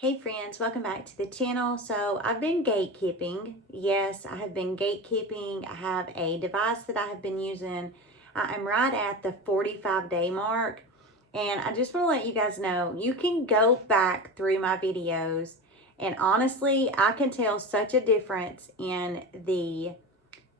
Hey friends, welcome back to the channel. So I've been gatekeeping. Yes, I have been gatekeeping. I have a device that I have been using. I am right at the 45-day mark. And I just want to let you guys know, you can go back through my videos. And honestly, I can tell such a difference in the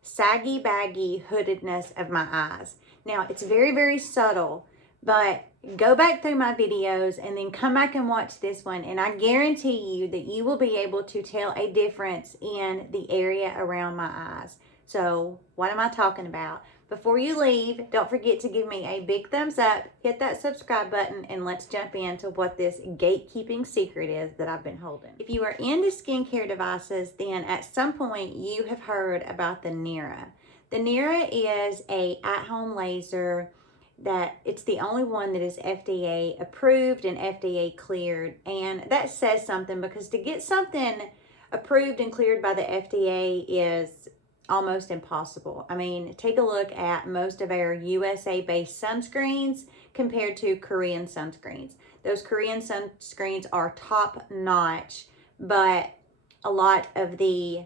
saggy, baggy hoodedness of my eyes. Now, it's very, very subtle, but go back through my videos and then come back and watch this one, and I guarantee you that you will be able to tell a difference in the area around my eyes. So what am I talking about? Before you leave, don't forget to give me a big thumbs up, hit that subscribe button, and let's jump into what this gatekeeping secret is that I've been holding. If you are into skincare devices, then at some point you have heard about the Nira. The Nira is a at-home laser that it's the only one that is FDA approved and FDA cleared. And that says something, because to get something approved and cleared by the FDA is almost impossible. I mean, take a look at most of our USA-based sunscreens compared to Korean sunscreens. Those Korean sunscreens are top notch, but a lot of the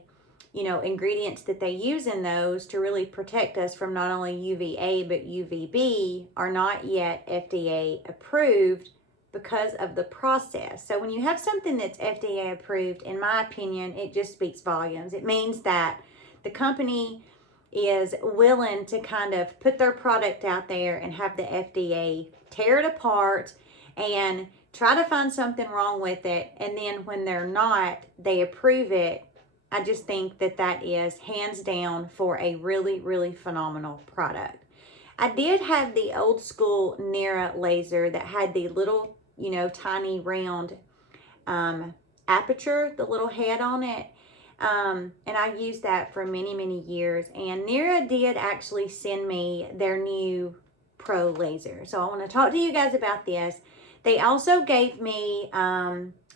ingredients that they use in those to really protect us from not only UVA but UVB are not yet FDA approved because of the process. So when you have something that's FDA approved, in my opinion, it just speaks volumes. It means that the company is willing to kind of put their product out there and have the FDA tear it apart and try to find something wrong with it. And then when they're not, they approve it. I just think that that is hands down for a really, really phenomenal product. I did have the old school Nira laser that had the little, tiny round aperture, the little head on it. And I used that for many, many years. And Nira did actually send me their new Pro Laser. So I want to talk to you guys about this. They also gave me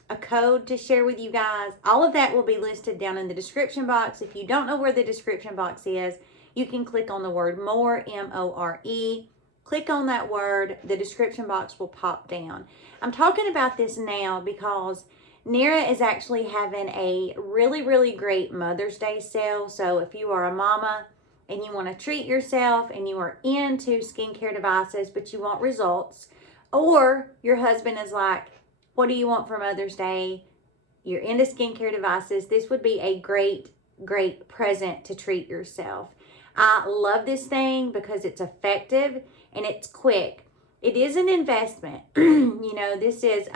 a code to share with you guys. All of that will be listed down in the description box. If you don't know where the description box is, you can click on the word more, M-O-R-E. Click on that word. The description box will pop down. I'm talking about this now because Nira is actually having a really, really great Mother's Day sale. So if you are a mama and you want to treat yourself and you are into skincare devices, but you want results, or your husband is like, what do you want for Mother's Day? You're into skincare devices. This would be a great, great present to treat yourself. I love this thing because it's effective and it's quick. It is an investment. This is,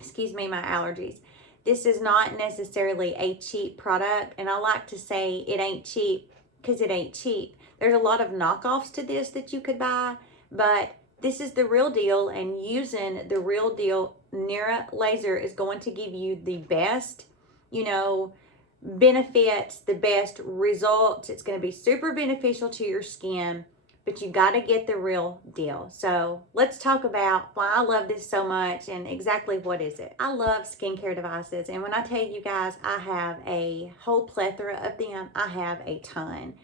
excuse me, my allergies. This is not necessarily a cheap product. And I like to say it ain't cheap because it ain't cheap. There's a lot of knockoffs to this that you could buy, but this is the real deal, and using the real deal Nira laser is going to give you the best, benefits, the best results. It's going to be super beneficial to your skin, but you got to get the real deal. So let's talk about why I love this so much and exactly what is it. I love skincare devices, and when I tell you guys I have a whole plethora of them, I have a ton.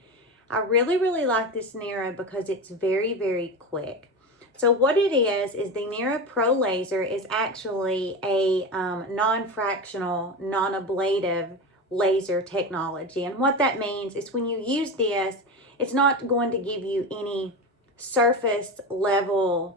I really, really like this Nira because it's very, very quick. So what it is the Nira Pro Laser is actually a non-fractional, non-ablative laser technology. And what that means is when you use this, it's not going to give you any surface level,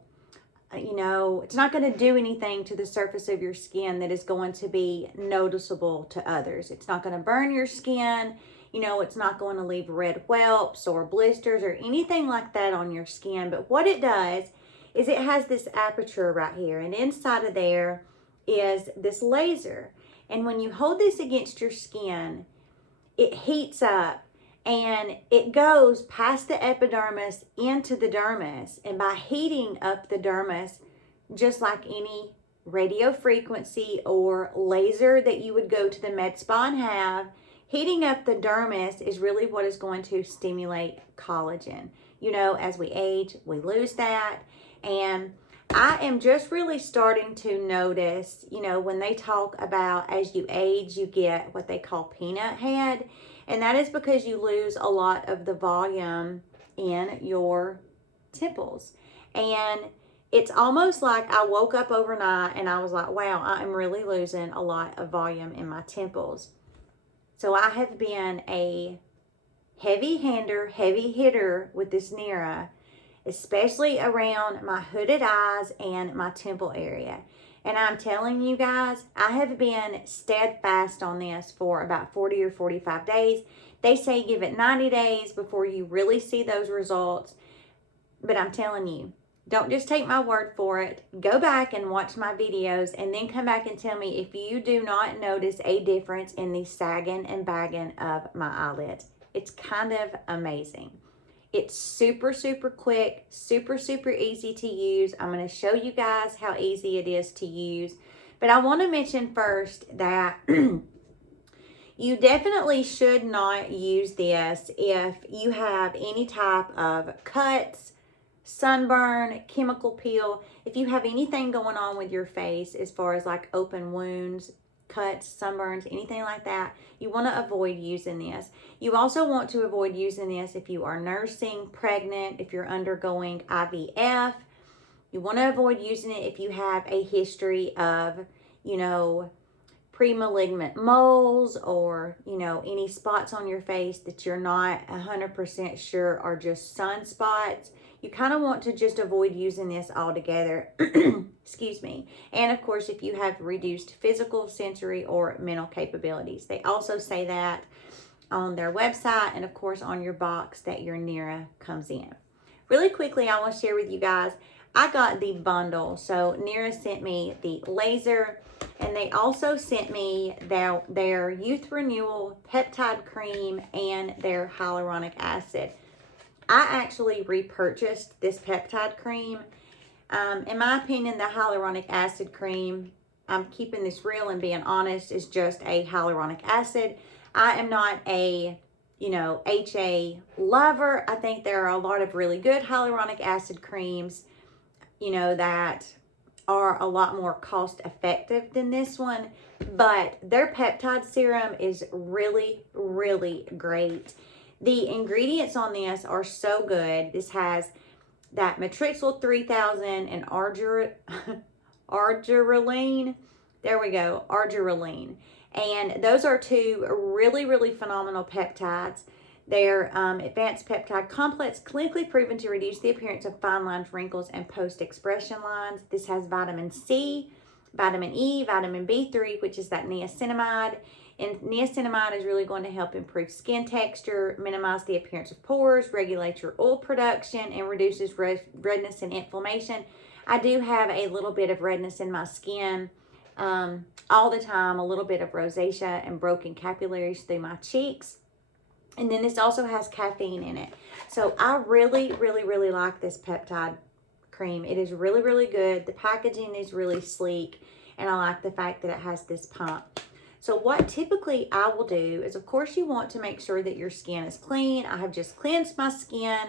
it's not going to do anything to the surface of your skin that is going to be noticeable to others. It's not going to burn your skin. It's not going to leave red whelps or blisters or anything like that on your skin. But what it does is it has this aperture right here, and inside of there is this laser. And when you hold this against your skin, it heats up and it goes past the epidermis into the dermis. And by heating up the dermis, just like any radio frequency or laser that you would go to the med spa and have, heating up the dermis is really what is going to stimulate collagen. As we age, we lose that. And I am just really starting to notice, when they talk about as you age, you get what they call peanut head. And that is because you lose a lot of the volume in your temples. And it's almost like I woke up overnight and I was like, wow, I am really losing a lot of volume in my temples. So I have been a heavy hitter with this Nira, especially around my hooded eyes and my temple area. And I'm telling you guys, I have been steadfast on this for about 40 or 45 days. They say give it 90 days before you really see those results. But I'm telling you, don't just take my word for it. Go back and watch my videos and then come back and tell me if you do not notice a difference in the sagging and bagging of my eyelids. It's kind of amazing. It's super, super quick, super, super easy to use. I'm going to show you guys how easy it is to use. But I want to mention first that you definitely should not use this if you have any type of cuts, sunburn, chemical peel. If you have anything going on with your face as far as like open wounds, cuts, sunburns, anything like that, you want to avoid using this. You also want to avoid using this if you are nursing, pregnant, if you're undergoing IVF. You want to avoid using it if you have a history of, you know, pre-malignant moles or, you know, any spots on your face that you're not 100% sure are just sunspots. You kind of want to just avoid using this altogether. Excuse me. And of course, if you have reduced physical, sensory, or mental capabilities. They also say that on their website and of course on your box that your Nira comes in. Really quickly, I want to share with you guys, I got the bundle. So Nira sent me the laser, and they also sent me their youth renewal peptide cream and their hyaluronic acid. I actually repurchased this peptide cream. In my opinion, the hyaluronic acid cream, I'm keeping this real and being honest, is just a hyaluronic acid. I am not a, you know, HA lover. I think there are a lot of really good hyaluronic acid creams, you know, that are a lot more cost effective than this one, but their peptide serum is really, really great. The ingredients on this are so good. This has that matrixyl 3000 and argireline. There we go, argireline. And those are two really, really phenomenal peptides. They're advanced peptide complex, clinically proven to reduce the appearance of fine lines, wrinkles, and post-expression lines. This has vitamin C, vitamin E, vitamin B3, which is that niacinamide. And niacinamide is really going to help improve skin texture, minimize the appearance of pores, regulate your oil production, and reduces redness and inflammation. I do have a little bit of redness in my skin all the time, a little bit of rosacea and broken capillaries through my cheeks. And then this also has caffeine in it. So I really, really, really like this peptide cream. It is really, really good. The packaging is really sleek. And I like the fact that it has this pump. So what typically I will do is, of course, you want to make sure that your skin is clean. I have just cleansed my skin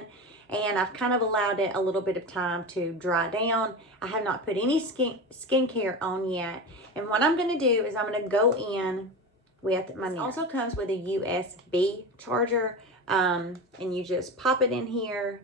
and I've kind of allowed it a little bit of time to dry down. I have not put any skincare on yet. And what I'm going to do is I'm going to go in with my Nira. It also comes with a USB charger, and you just pop it in here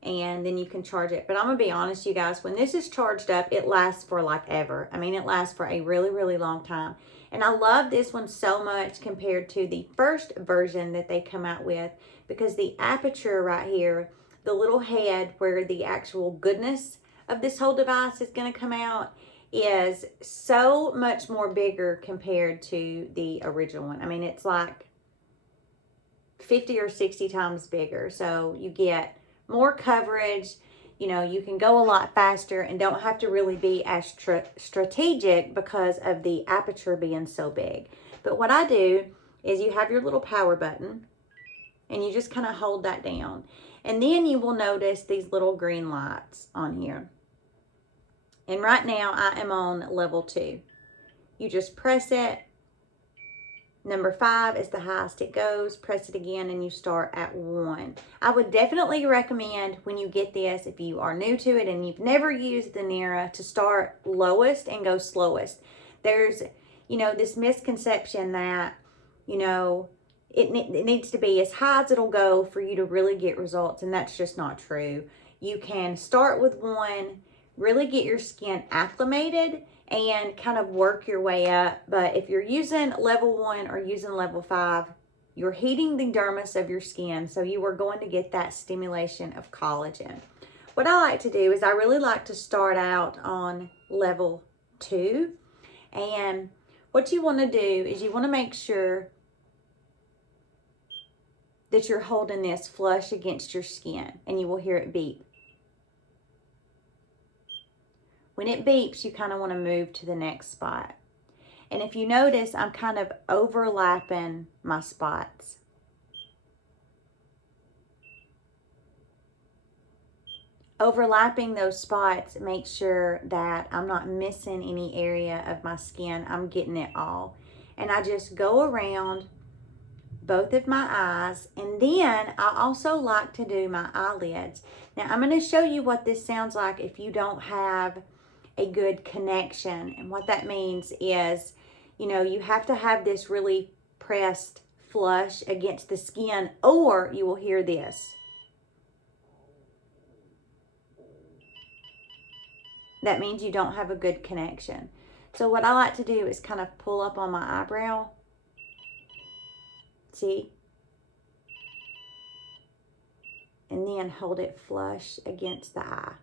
and then you can charge it. But I'm gonna be honest, you guys, when this is charged up, it lasts for like ever. I mean, it lasts for a really, really long time. And I love this one so much compared to the first version that they come out with, because the aperture right here, the little head where the actual goodness of this whole device is gonna come out, is so much more bigger compared to the original one. I mean, it's like 50 or 60 times bigger. So you get more coverage, you know, you can go a lot faster and don't have to really be as strategic because of the aperture being so big. But what I do is you have your little power button and you just kind of hold that down. And then you will notice these little green lights on here. And right now I am on level 2. You just press it. Number 5 is the highest it goes. Press it again and you start at 1. I would definitely recommend when you get this, if you are new to it and you've never used the Nira, to start lowest and go slowest. There's, you know, this misconception that, you know, it needs to be as high as it'll go for you to really get results, and that's just not true. You can start with 1, really get your skin acclimated and kind of work your way up. But if you're using level 1 or using level 5, you're heating the dermis of your skin, so you are going to get that stimulation of collagen. What I like to do is I really like to start out on level 2. And what you want to do is you want to make sure that you're holding this flush against your skin, and you will hear it beep. When it beeps, you kind of want to move to the next spot. And if you notice, I'm kind of overlapping my spots. Overlapping those spots makes sure that I'm not missing any area of my skin. I'm getting it all. And I just go around both of my eyes, and then I also like to do my eyelids. Now I'm going to show you what this sounds like if you don't have a good connection. And what that means is, you know, you have to have this really pressed flush against the skin, or you will hear this. That means you don't have a good connection. So what I like to do is kind of pull up on my eyebrow. See? And then hold it flush against the eye.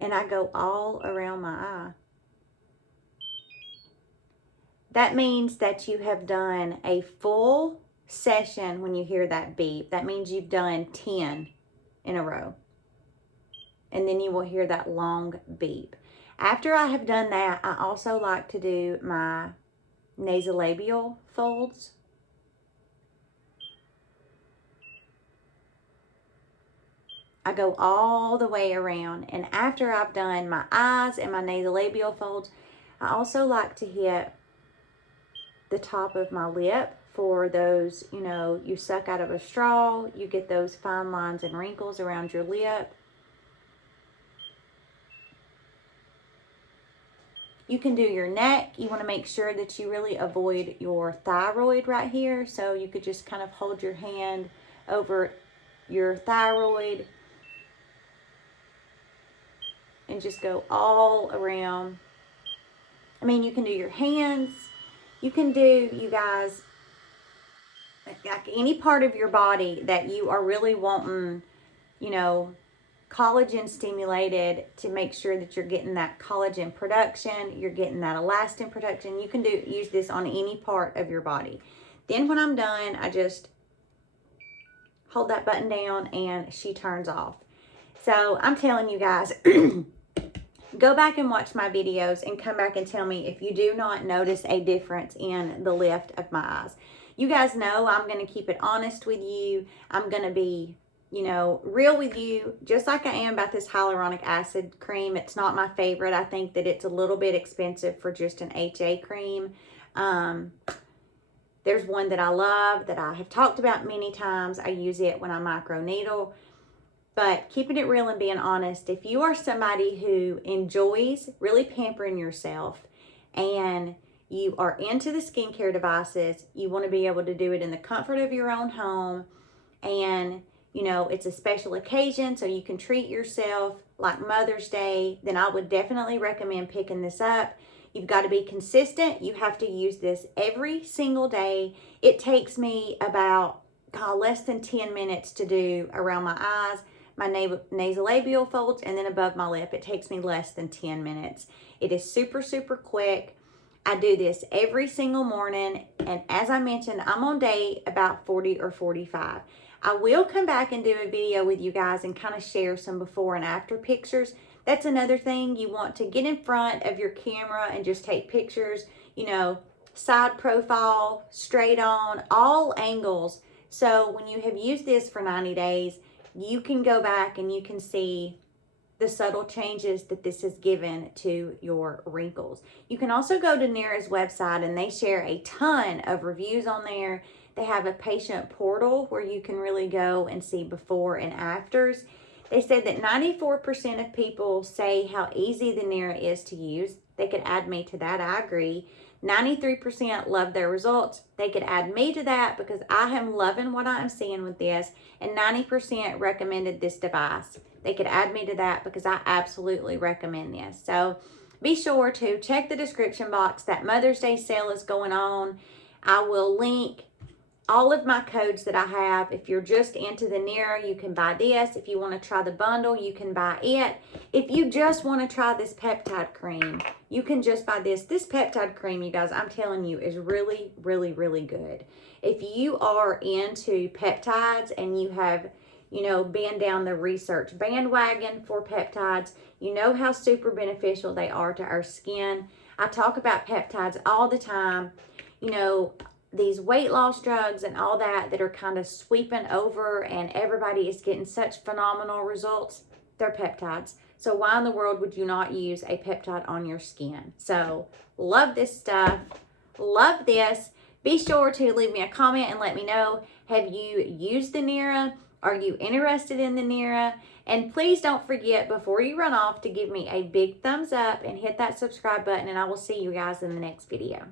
And I go all around my eye. That means that you have done a full session when you hear that beep. That means you've done 10 in a row. And then you will hear that long beep. After I have done that, I also like to do my nasolabial folds. I go all the way around, and after I've done my eyes and my nasolabial folds, I also like to hit the top of my lip for those, you know, you suck out of a straw, you get those fine lines and wrinkles around your lip. You can do your neck. You want to make sure that you really avoid your thyroid right here. So you could just kind of hold your hand over your thyroid and just go all around. I mean, you can do your hands. You can do, you guys, like any part of your body that you are really wanting, you know, collagen stimulated, to make sure that you're getting that collagen production, you're getting that elastin production. You can use this on any part of your body. Then when I'm done, I just hold that button down and she turns off. So I'm telling you guys, go back and watch my videos and come back and tell me if you do not notice a difference in the lift of my eyes. You guys know I'm going to keep it honest with you. I'm going to be, you know, real with you, just like I am about this hyaluronic acid cream. It's not my favorite. I think that it's a little bit expensive for just an HA cream. There's one that I love that I have talked about many times. I use it when I microneedle. But keeping it real and being honest, if you are somebody who enjoys really pampering yourself and you are into the skincare devices, you want to be able to do it in the comfort of your own home, and you know, it's a special occasion so you can treat yourself like Mother's Day, then I would definitely recommend picking this up. You've got to be consistent. You have to use this every single day. It takes me about less than 10 minutes to do around my eyes, my nasolabial folds, and then above my lip. It takes me less than 10 minutes. It is super, super quick. I do this every single morning, and as I mentioned, I'm on day about 40 or 45. I will come back and do a video with you guys and kind of share some before and after pictures. That's another thing. You want to get in front of your camera and just take pictures, you know, side profile, straight on, all angles. So when you have used this for 90 days, you can go back and you can see the subtle changes that this has given to your wrinkles. You can also go to Nira's website, and they share a ton of reviews on there. They have a patient portal where you can really go and see before and afters. They said that 94% of people say how easy the Nira is to use. They could add me to that. I agree. 93% love their results. They could add me to that because I am loving what I am seeing with this, and 90% recommended this device. They could add me to that because I absolutely recommend this. So be sure to check the description box. That Mother's Day sale is going on. I will link all of my codes that I have. If you're just into the Nira, you can buy this. If you want to try the bundle, you can buy it. If you just want to try this peptide cream, you can just buy this. This peptide cream, you guys, I'm telling you, is really, really, really good. If you are into peptides and you have, you know, been down the research bandwagon for peptides, you know how super beneficial they are to our skin. I talk about peptides all the time. You know, these weight loss drugs and all that are kind of sweeping over and everybody is getting such phenomenal results, they're peptides. So why in the world would you not use a peptide on your skin? So love this stuff. Love this. Be sure to leave me a comment and let me know, have you used the Nira? Are you interested in the Nira? And please don't forget, before you run off, to give me a big thumbs up and hit that subscribe button, and I will see you guys in the next video.